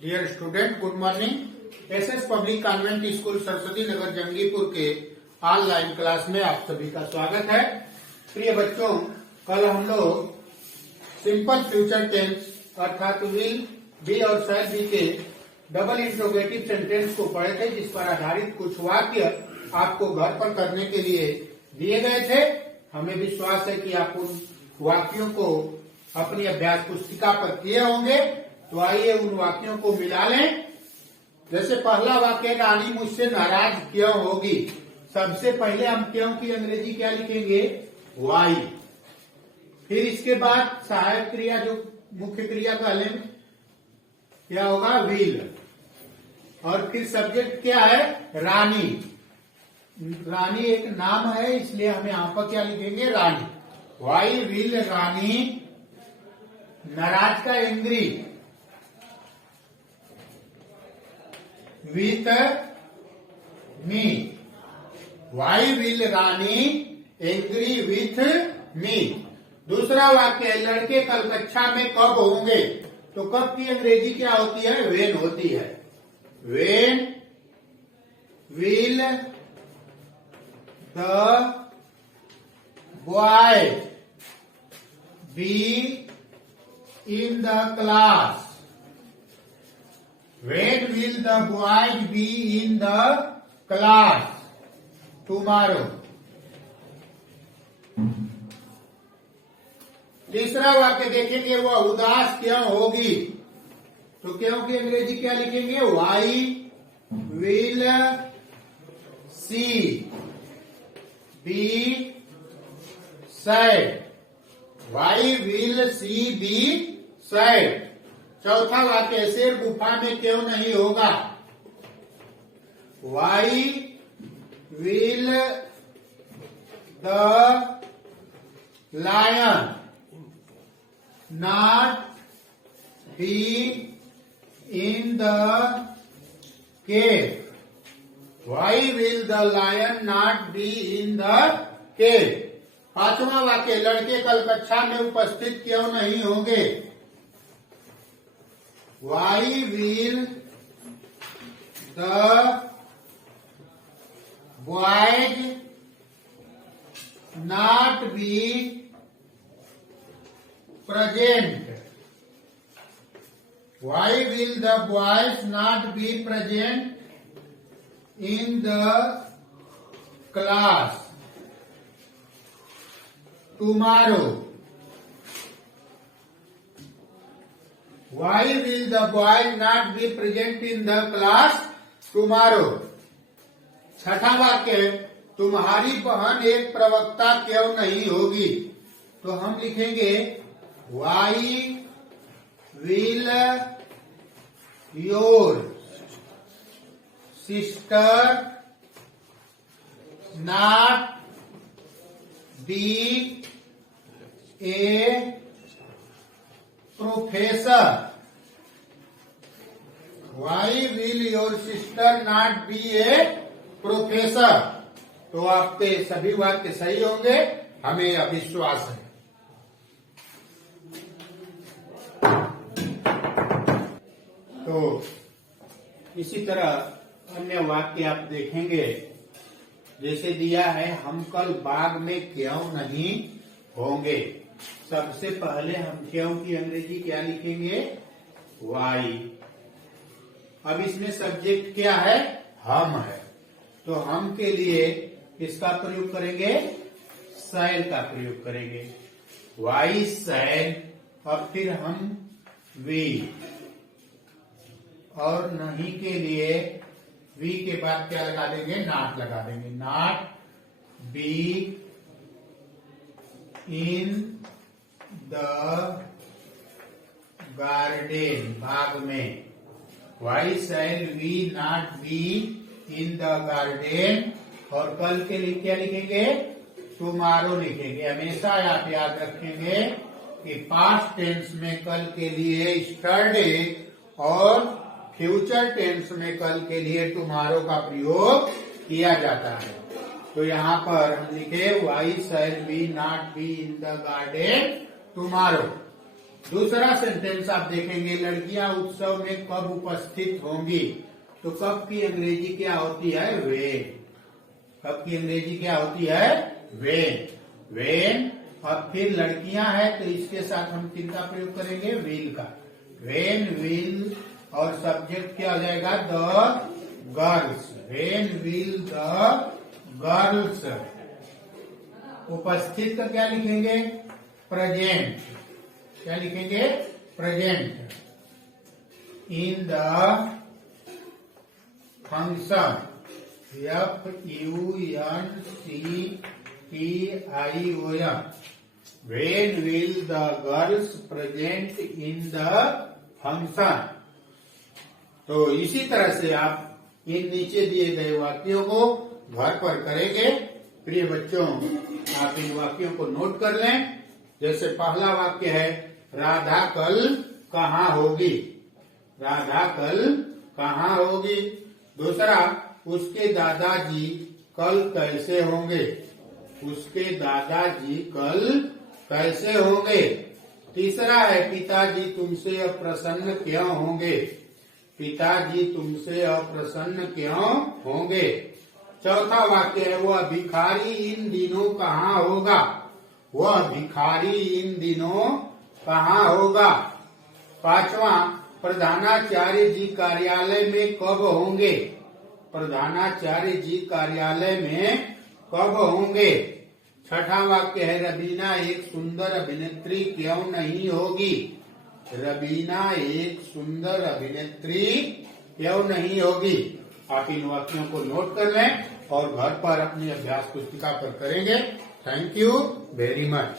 Dear student, good morning. SS public convent school Saraswati Nagar Jangipur के online class में आप सभी का स्वागत है। प्रिय बच्चों, कल हम लोग सिंपल फ्यूचर टेंस अर्थात विल, बी और शैल बी के डबल इंट्रोगेटिव सेंटेंस को पढ़े थे, जिस पर आधारित कुछ वाक्य आपको घर पर करने के लिए दिए गए थे। हमें विश्वास है कि आप उन वाक्यों को अपनी अभ्यास पुस्तिका पर किए होंगे। तो आइए उन वाक्यों को मिला लें। जैसे पहला वाक्य, रानी मुझसे नाराज क्यों होगी। सबसे पहले हम क्यों की अंग्रेजी क्या लिखेंगे, वाई। फिर इसके बाद सहायक क्रिया, जो मुख्य क्रिया का लें, क्या होगा, विल। और फिर सब्जेक्ट क्या है, रानी। रानी एक नाम है, इसलिए हम यहाँ पर क्या लिखेंगे, रानी। वाई विल रानी नाराज का angry with me. Why will Rani angry with me. दूसरा वाक्य, लड़के कल कक्षा में कब होंगे। तो कब की अंग्रेजी क्या होती है, वेन होती है। When will the boy B in the class. When will the boys be in the class tomorrow? तीसरा वाक्य देखेंगे, वह उदास क्यों होगी। तो क्यों की अंग्रेजी क्या लिखेंगे, why will she be sad. Why will she be sad. चौथा वाक्य, शेर गुफा में क्यों नहीं होगा। Why will the lion not be in the cave. Why will the lion not be in the cave. पांचवा वाक्य, लड़के कल कक्षा में उपस्थित क्यों नहीं होंगे। Why will the boys not be present? Why will the boys not be present in the class tomorrow? Why will the boys not be present in the class tomorrow? छठा वाक्य, तुम्हारी बहन एक प्रवक्ता क्यों नहीं होगी। तो हम लिखेंगे, Why will your sister not be a professor. Why will your sister not be a professor. तो आपके सभी वाक्य सही होंगे, हमें अविश्वास है। तो इसी तरह अन्य वाक्य आप देखेंगे, जैसे दिया है, हम कल बाग में क्यों नहीं होंगे। सबसे पहले हम क्यों की अंग्रेजी क्या लिखेंगे, वाई। अब इसमें सब्जेक्ट क्या है, हम है। तो हम के लिए किसका प्रयोग करेंगे, शैल का प्रयोग करेंगे। वाई शैल, और फिर हम वी। और नहीं के लिए वी के बाद क्या लगा देंगे, नॉट लगा देंगे। Not be in the garden, बाग में। Why shall we not be in the garden. और कल के लिए क्या लिखेंगे, टुमारो लिखेंगे। हमेशा आप याद रखेंगे कि पास्ट टेंस में कल के लिए स्टरडे और फ्यूचर टेंस में कल के लिए टुमारो का प्रयोग किया जाता है। तो यहाँ पर हम लिखे, why shall we not be in the garden tomorrow. दूसरा सेंटेंस आप देखेंगे, लड़कियां उत्सव में कब उपस्थित होंगी। तो कब की अंग्रेजी क्या होती है, वेन। कब की अंग्रेजी क्या होती है, वेन। वेन। और फिर लड़कियां हैं तो इसके साथ हम किनका प्रयोग करेंगे, विल का। वेन विल और सब्जेक्ट क्या हो जाएगा, the girls. When will the girls. उपस्थित का क्या लिखेंगे, प्रेजेंट। क्या लिखेंगे, present. In the function, FUNCTION। When will the girls present in the function। तो इसी तरह से आप इन नीचे दिए गए वाक्यों को घर पर करेंगे। प्रिय बच्चों, आप इन वाक्यों को नोट कर लें। जैसे पहला वाक्य है, राधा कल कहाँ होगी। राधा कल कहाँ होगी। दूसरा, उसके दादाजी कल कैसे होंगे। उसके दादाजी कल कैसे होंगे। तीसरा है, पिताजी तुमसे अप्रसन्न क्यों होंगे। पिताजी तुमसे अप्रसन्न क्यों होंगे। चौथा वाक्य है, वह भिखारी इन दिनों कहाँ होगा। वह भिखारी इन दिनों कहाँ होगा। पांचवा, प्रधानाचार्य जी कार्यालय में कब होंगे। प्रधानाचार्य जी कार्यालय में कब होंगे। छठा वाक्य है, रबीना एक सुंदर अभिनेत्री क्यों नहीं होगी। रबीना एक सुंदर अभिनेत्री क्यों नहीं होगी। आप इन वाक्यों को नोट कर लें और घर पर अपनी अभ्यास पुस्तिका पर करेंगे। Thank you very much.